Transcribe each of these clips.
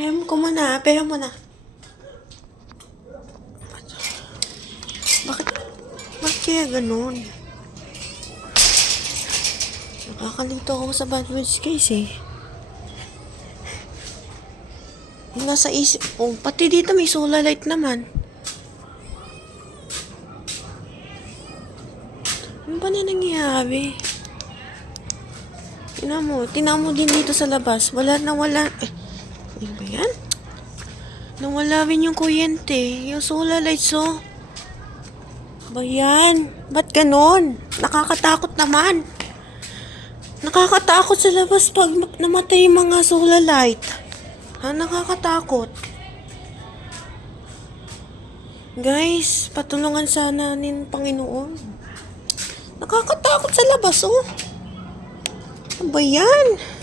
Pera mo na. Bakit, bakit kaya ganun? Nakakalito ako sa bad words case eh. Yung nasa isip ko, pati dito may solar light naman. Ano ba na nangyayari? Tingnan mo din dito sa labas. Wala. Ano ba yan? Nawala rin yung kuryente. Yung solar lights, oh. Ba yan? Ba't ganon? Nakakatakot naman. Nakakatakot sa labas pag namatay yung mga solar light. Ha? Nakakatakot. Guys, patulungan sana ng Panginoon. Nakakatakot sa labas, oh. Ano ba yan?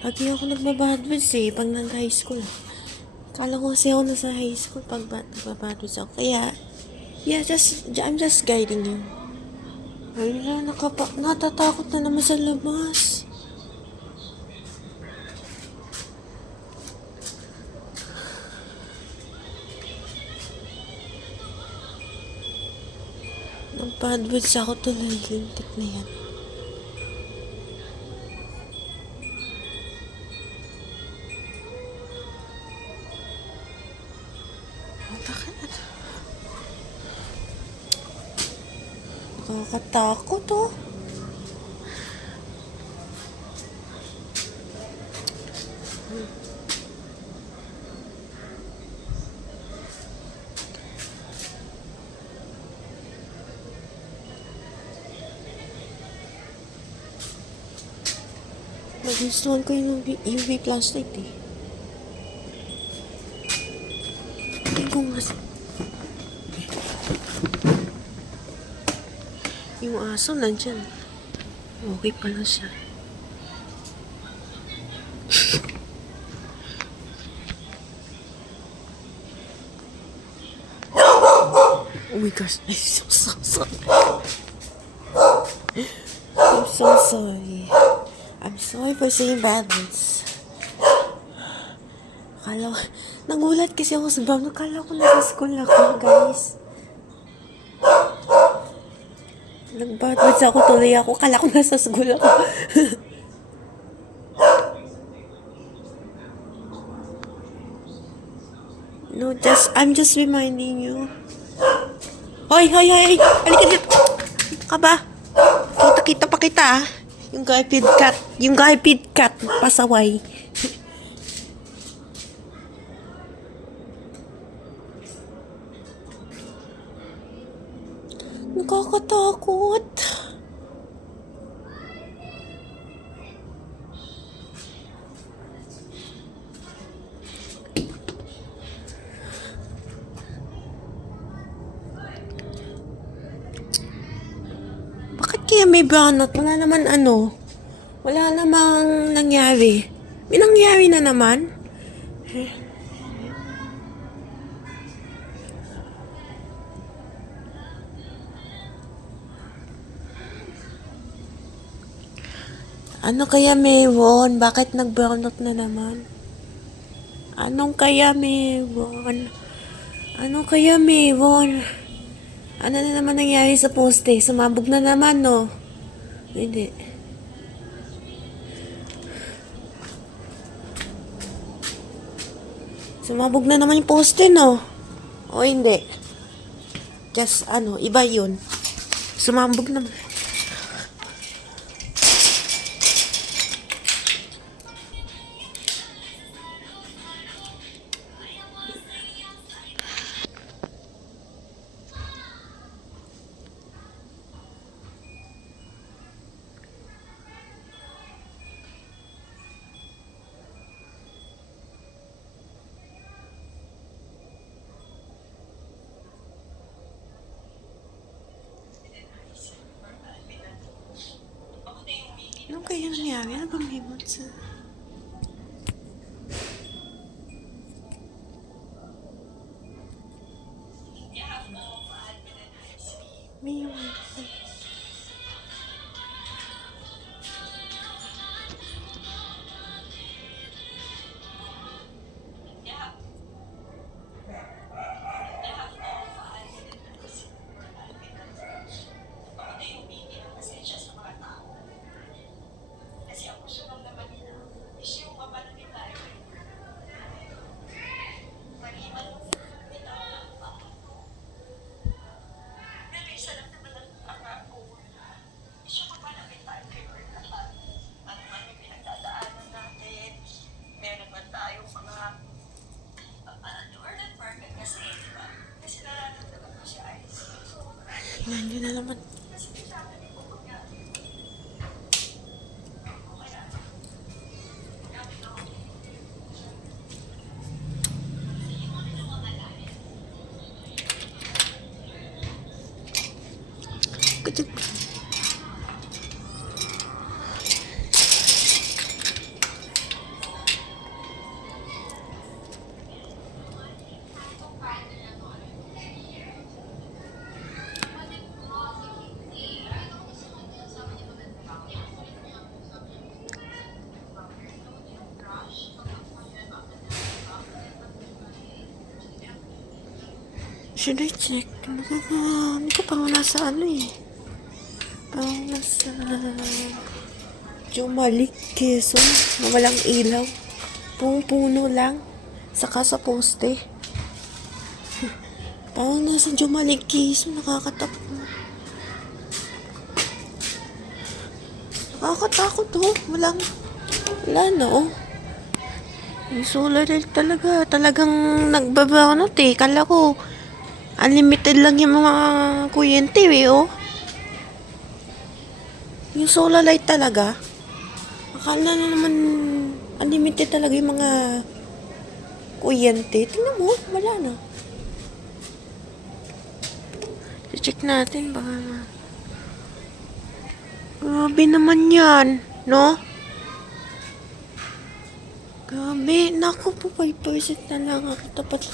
Lagi ako nagbabadwids eh, pag nag-high school. Kala ko kasi ako nasa high school pag nagbabadwids ako. Kaya, yeah, I'm just guiding you. Ay na, natatakot na naman sa labas. Nagbadwids ako tuloy, lintik na yan. Nakakatakot, oh. Nagustuhan ko yung UV flashlight eh. Tingnan ko nga. Yung aso nandyan. Okay pala siya. Oh my gosh, I'm so sorry. I'm so sorry. I'm sorry for saying bad words. Nagulat kasi ako sa bag. Akala ko nasa school ako, guys. Nag-bad words ako, tuloy ako. Akala ko nasa school ako. No, I'm just reminding you. Hoy! Halika dito! Ka ba? Kita pa kita, ah. Yung Garfield cat, pasaway. Nakakatakot. Bakit kaya may brownout? Wala namang nangyari. May nangyari na naman. Ano kaya meron? Bakit nag-brownout na naman? Ano kaya meron? Ano na naman nangyari sa poste? Sumabog na naman, no? Hindi. Sumabog na naman yung poste, no? O hindi? Just, iba yun. Sumabog naman. Ano kaya nangyari? Ano bang himot sa... May Nandiyan na naman. Kutuk. Should I check? Hindi ko pang nasa ano eh. Pang nasa Jumalik, Quezon, na walang ilaw. Puno lang. Saka sa poste. Parang nasa Jumalik, Quezon, nakakatakot na. Nakakatakot oh. Wala na oh. Yung solar light talagang nagbabanot eh. Kala ko, unlimited lang yung mga kuryente eh oh. Yung solar light talaga. Akala na naman unlimited talaga yung mga kuryente. Tingnan mo, wala na. I-check natin baka na. Grabe naman yan, no? Grabe, naku po 5% na lang ako. Dapat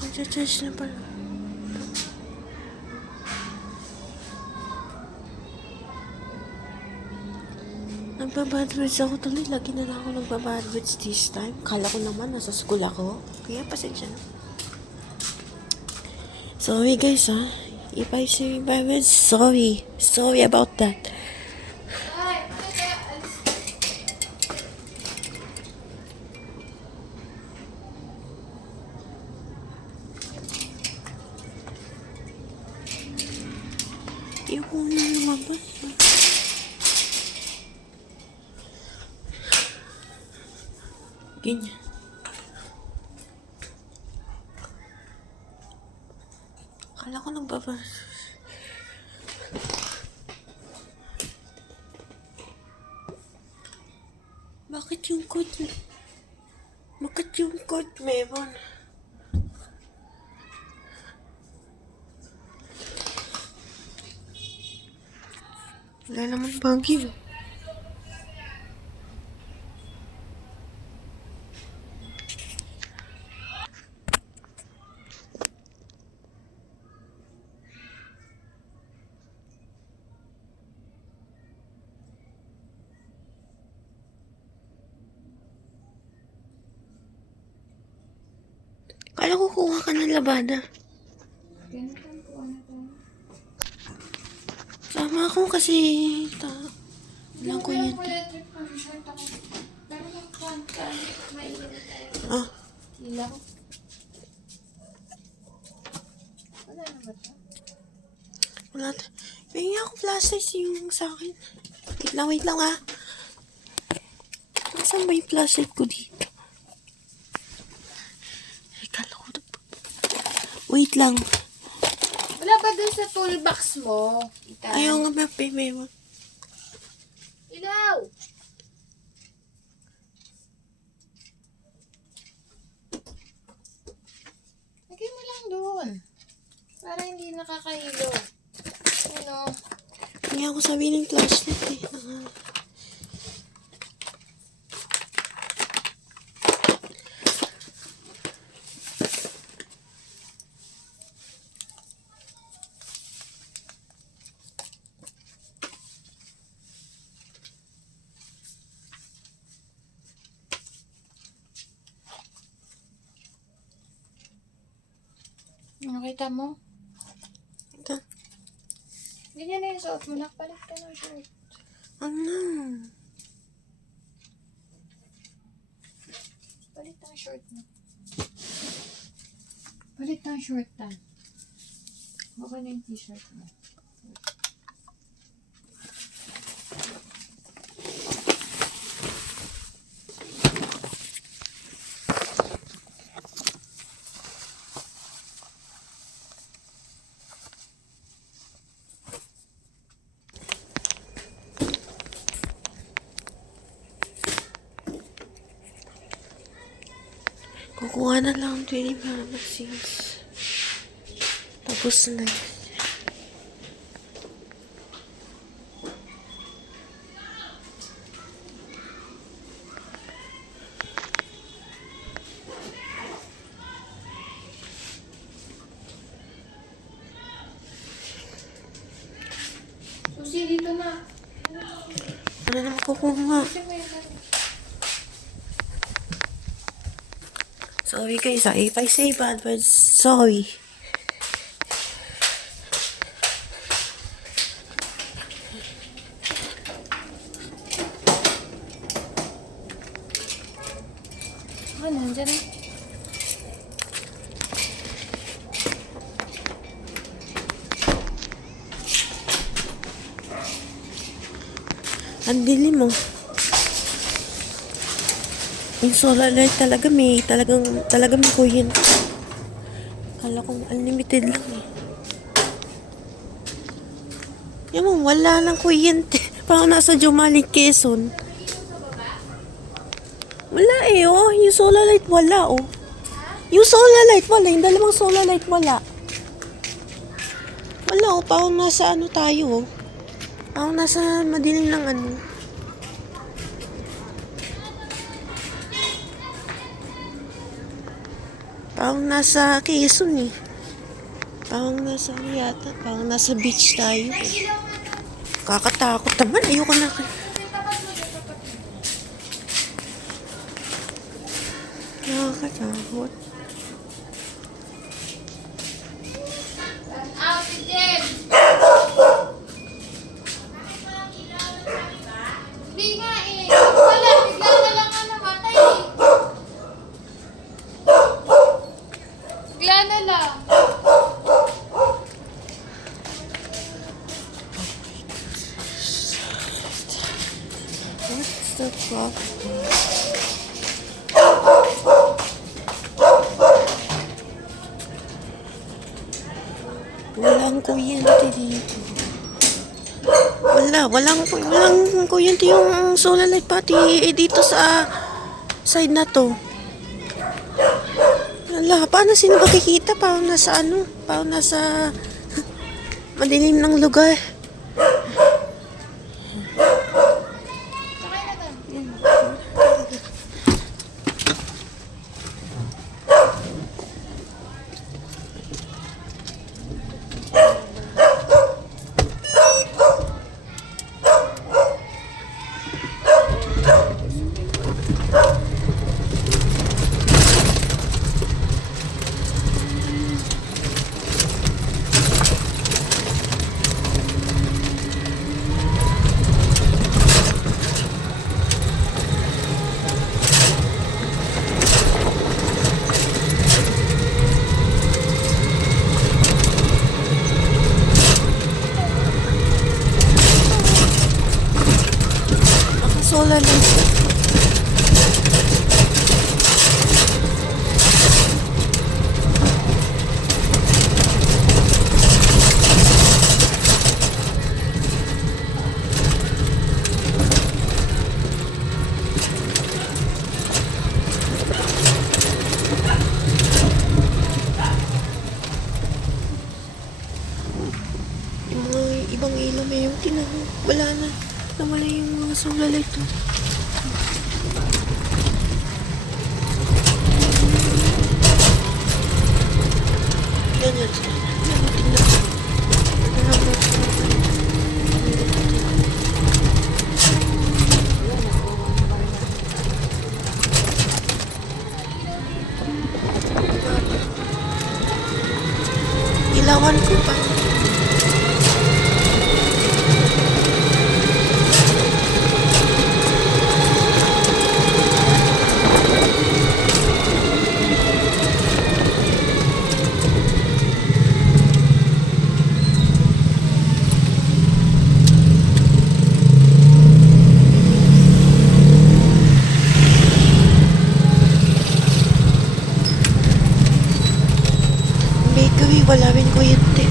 mag-charge na pala. Nagbabadwords ako tuloy. Lagi na lang ako nagbabadwords this time. Kala ko naman nasa school ako. Kaya pasensya na. Sorry guys ha. If I say bad words, sorry. Sorry about that. Yung na lumabas. Ganyan. Akala ko nagbabas. Bakit yung code? Bakit yung code meron? Wala naman bagyo. Kala ko kuha ka ng labada. Sama ako kasi walang kuryente. Ah. Wala. May ako flashlight yung sa akin. Wait lang ah. Nasaan ba yung flashlight ko dito? Wait lang. Wala ba dun sa toolbox mo? Ayaw nga ba, may Ilaw! Lagay mo lang doon. Para hindi nakakahilo. Ano? Hindi ako sabihin ng flashlight eh. Nakita mo? Ito. Ganyan na yung suot mo. Nakpalit ka ng shirt. Ano? Palit ng short mo. Palit ng short tan. Baka na yung t-shirt mo. Kukuha na lang 20 vaccines. Tapos na yun. Susi, dito na. Ano naman kukuha? Susi mo yan. Sorry guys, if I say bad words, sorry. Nandyan na. Ang dilim mo. Yung solar light talaga talagang may kuryente. Kala ko unlimited lang eh. Yan mo, wala lang kuryente. Parang nasa Jumali, Quezon. Wala eh, oh. Yung solar light wala, oh. Yung solar light wala. Yung dalawang solar light wala. Wala, oh. Parang nasa ano tayo, oh. Parang nasa madilim ng ano. Parang nasa Quezon eh. Parang nasa ano yata. Parang nasa beach tayo eh. Kakatakot naman. Ayoko na. Nakakatakot. Out, Jen! Hindi nga eh. Wala, bigla na lang nga namatay eh. Bigla na lang. What's the problem? Walang kuryente dito. Walang kuryente yung solar light pati dito sa side na to. Wala, paano sino makikita? Parang nasa ano? Parang nasa madilim ng lugar. Sakay na doon. Solar light. Yung mga ibang ilaw may yung tinanong. Wala na. Nawala yung mga solar light to. Yan. Yan, tingnan. Ilawan ko pa. Bakery, wala rin kuryente.